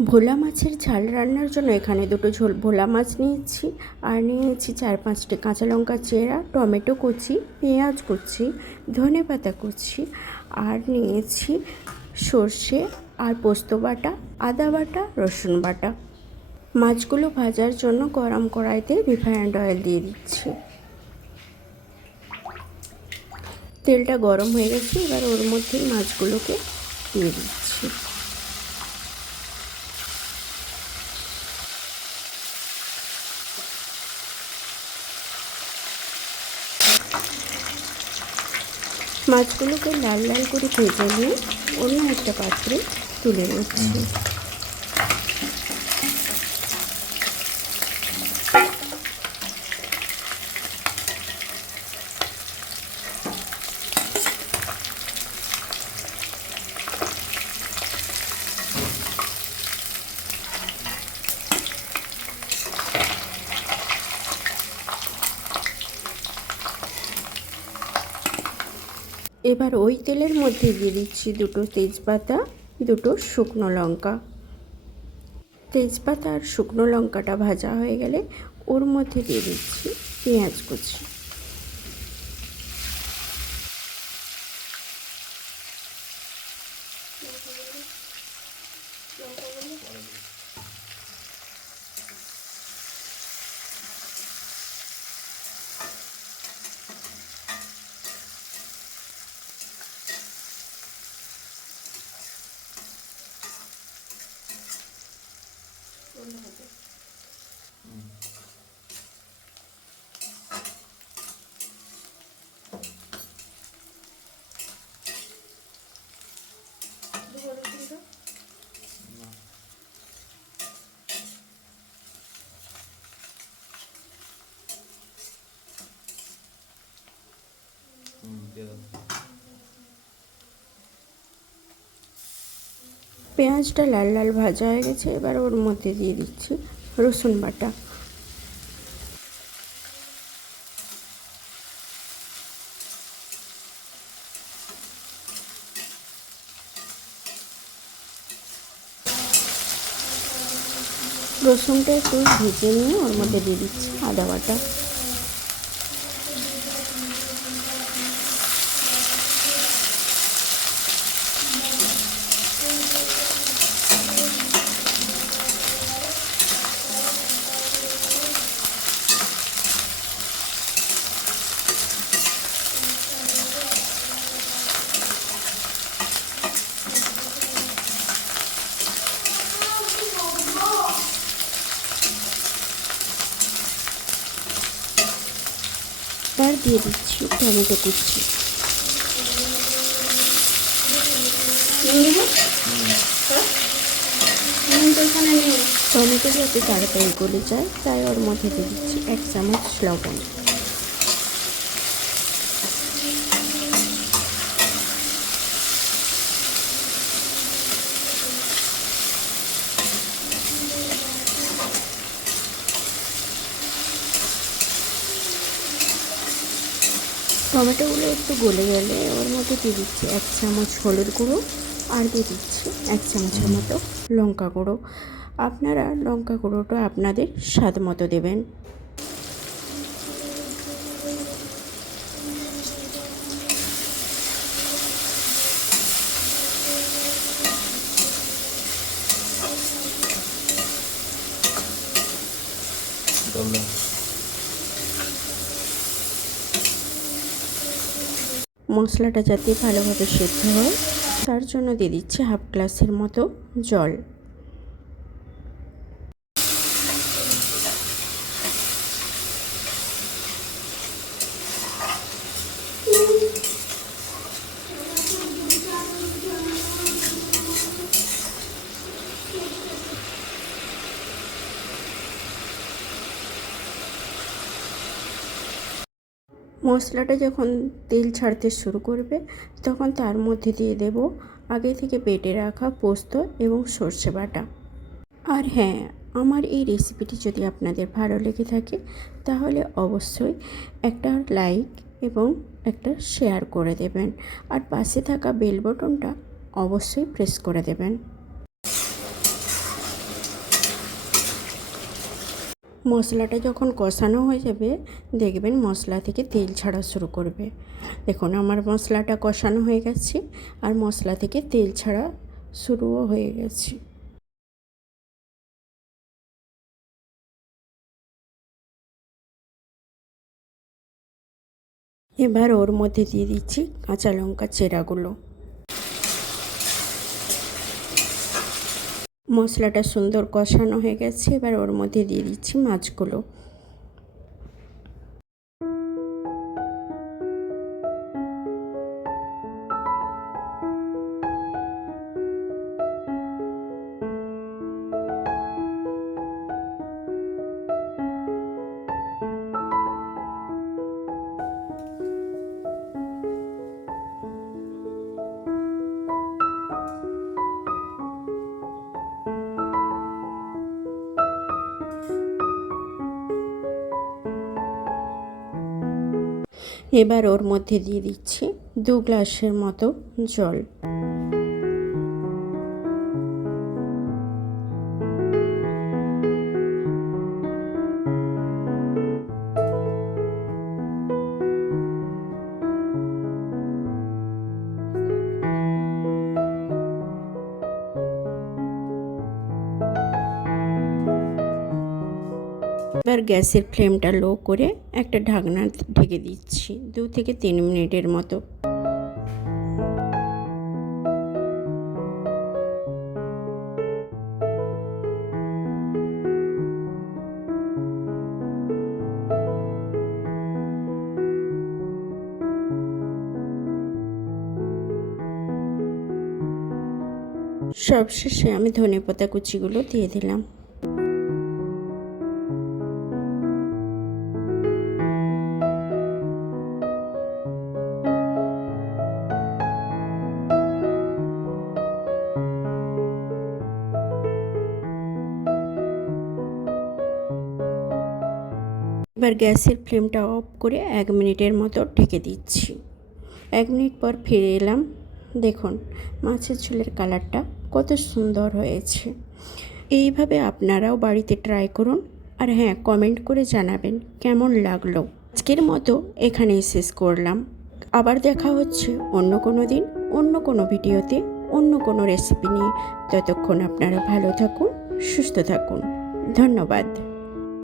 ভোলা মাছের ঝাল রান্নার জন্য এখানে দুটো ভোলা মাছ নিয়েছি, আর নিয়েছি 4-5টি কাঁচা লঙ্কা চেরা, টমেটো কুচি, পেঁয়াজ কুচি, ধনেপাতা কুচি, আর নিয়েছি সর্ষে আর পোস্ত বাটা, আদা বাটা, রসুন বাটা। মাছগুলো ভাজার জন্য গরম কড়াইতে রিফাইন্ড অয়েল দিয়ে দিচ্ছি। তেলটা গরম হয়ে গেছে, এবার ওর মধ্যে মাছগুলোকে দিয়ে দিচ্ছি। মাছগুলোকে লাল লাল করে ভেজে নিয়ে অন্য একটা পাত্রে তুলে নিচ্ছি। এবার ওই তেলের মধ্যে দিয়ে দিচ্ছি দুটো তেজপাতা, দুটো শুকনো লঙ্কা। তেজপাতা আর শুকনো লঙ্কাটা ভাজা হয়ে গেলে ওর মধ্যে দিয়ে দিচ্ছি পেঁয়াজ কুচি। পেঁয়াজটা লাল লাল ভাজা হয়ে গেছে, এবার ওর মধ্যে দিয়ে দিচ্ছি রসুন বাটা। রসুনটা একটু ভেজে নিয়ে ওর মধ্যে দিয়ে দিচ্ছি আদা বাটা। এবার দিয়ে দিচ্ছি টমেটো কুচি। টমেটো যাতে তাড়াতাড়ি গলে যায় তাই ওর মধ্যে দিয়ে দিচ্ছি 1 চামচ লবণ। টমেটোগুলো একটু গলে গেলে ওর মধ্যে দিয়ে দিচ্ছি 1 চামচ হলুদ গুঁড়ো, আর দিয়ে দিচ্ছি 1 চামচের মতো লঙ্কা গুঁড়ো। আপনারা লঙ্কা গুঁড়োটা আপনাদের স্বাদ মতো দেবেন। মশলাটা যাতে ভালোভাবে সেদ্ধ হয় তার জন্য দিয়ে দিচ্ছি 1/2 গ্লাসের মতো জল। মশলাটা যখন তেল ছাড়তে শুরু করবে তখন তার মধ্যে দিয়ে দেব আগে থেকে বেটে রাখা পোস্ত এবং সর্ষে বাটা। আর হ্যাঁ, আমার এই রেসিপিটি যদি আপনাদের ভালো লেগে থাকে তাহলে অবশ্যই একটা লাইক এবং একটা শেয়ার করে দেবেন, আর পাশে থাকা বেল বটনটা অবশ্যই প্রেস করে দেবেন। মশলাটা যখন কষানো হয়ে যাবে দেখবেন মশলা থেকে তেল ছাড়া শুরু করবে। দেখুন আমার মশলাটা কষানো হয়ে গেছে আর মশলা থেকে তেল ছাড়া শুরুও হয়ে গেছে। এবার ওর মধ্যে দিয়ে দিচ্ছি কাঁচা লঙ্কা চেরাগুলো। মশলাটা সুন্দর কষানো হয়ে গেছে, এবার ওর মধ্যে দিয়ে দিচ্ছি মাছগুলো। এবার ওর মধ্যে দিয়ে দিচ্ছি 2 গ্লাসের মতো জল। এবার গ্যাসের ফ্লেমটা লো করে একটা ঢাকনা ঢেকে দিচ্ছি 2 থেকে 3 মিনিটের মতো। সবশেষে আমি ধনেপাতা কুচিগুলো দিয়ে দিলাম। এবার গ্যাসের ফ্লেমটা অফ করে 1 মিনিটের মতো ঢেকে দিচ্ছি। 1 মিনিট পর ফিরে এলাম। দেখুন মাছের ঝোলের কালারটা কত সুন্দর হয়েছে। এইভাবে আপনারাও বাড়িতে ট্রাই করুন, আর হ্যাঁ, কমেন্ট করে জানাবেন কেমন লাগলো। আজকের মতো এখানেই শেষ করলাম। আবার দেখা হচ্ছে অন্য কোনো দিন, অন্য কোনো ভিডিওতে, অন্য কোনো রেসিপি নিয়ে। ততক্ষণ আপনারা ভালো থাকুন, সুস্থ থাকুন। ধন্যবাদ।